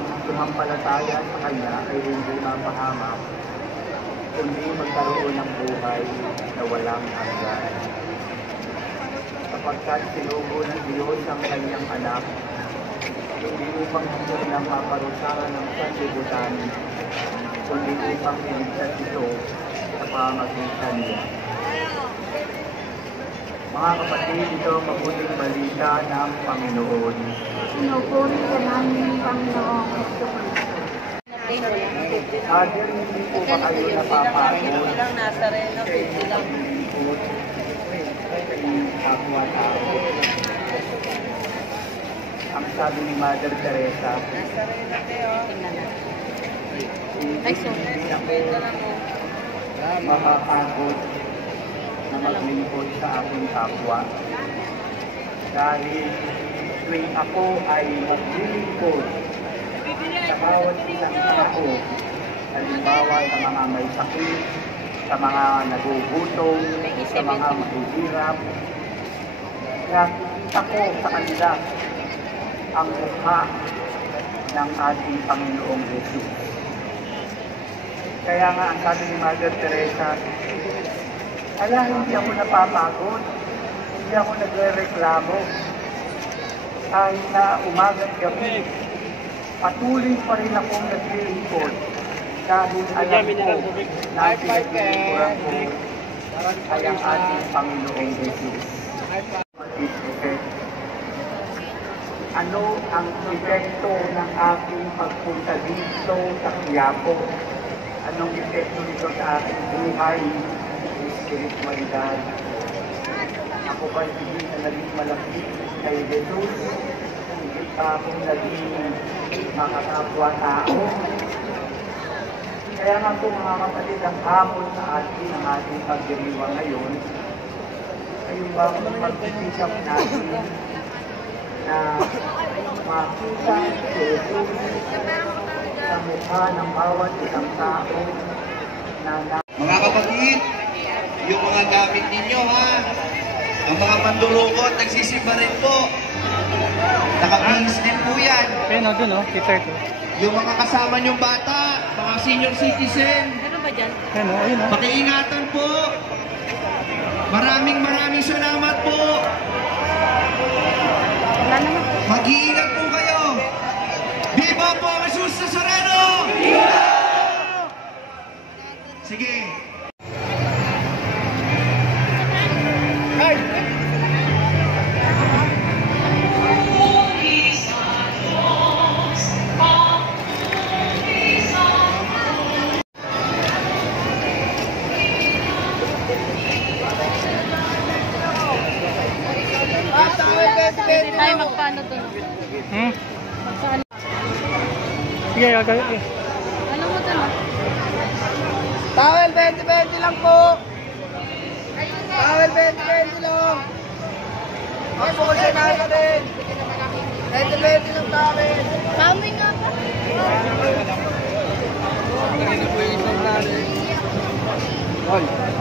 ang sumampalataya sa Kanya ay hindi mapahamak, kundi magkaroon ng buhay na walang hanggan. Sapagkat sinugo ng Diyos ang Kanyang anak, hindi upang hindi lang maparusahan ng sanlibutan, kundi upang iligtas ito sa pamagitan niya. Mga kapatid, ito ang mabuting balita ng Panginoon. Sinupuri ka namin, Panginoong Kristo. Father, hindi po ba kayo napapagod? Lang nasa Reno, 50 lang. Kapwa-tao. Ang sabi ni Mother Teresa, Nasa Reno kayo. Tingnan natin. Ay, so, hindi ako lang mo. mapapagod na maglingkod sa aking kapwa. Dahil tuwing ako ay maglilingkod sa bawat isang tao, halimbawa sa mga may sakit, sa mga nagugutom, sa mga mahihirap, nakikita ko sa kanila ang mukha ng ating Panginoong Jesus. Kaya nga ang sabi ni Mother Teresa, hindi ako napapagod, hindi ako nagre-reklamo. Kahit na umaga't gabi, patuloy pa rin akong naglilingkod dahil alam ko na ang pinaglilingkuran ko ay ang ating Panginoong Jesus. Ano ang epekto ng aking pagpunta dito sa Quiapo? Anong epekto nito sa aking buhay, spiritualidad? Ako ba'y hindi na naging malapit kay Jesus? Hindi pa akong naging makakapwa-tao? Kaya nga po mga kapatid, ang hamon sa atin, ang ating pagdiriwang ngayon, ay yung bagong pagkikisap natin na makita si Jesus sa mukha ng bawat isang tao na mga kapatid, yung mga gamit ninyo ha, ang mga mandurukot, nagsisimba rin po. Nakabihis din po yan. Ayun o, dun o, kita ito. Yung mga kasama nyong bata, mga senior citizen, Ano ba dyan? Ayun o, ayun o. pakiingatan po. Maraming salamat po. Wala naman. Mag-iingat po kayo. Viva po ang Jesus Nazareno! Sige. Pwede tayo magpaano doon. Magsaan. Sige, gagawin eh. Ano mo doon? Towel 20-20 lang po. Towel 20-20 lang. Mag-function na din. 20-20 lang towel. Pamoy nga pa. All.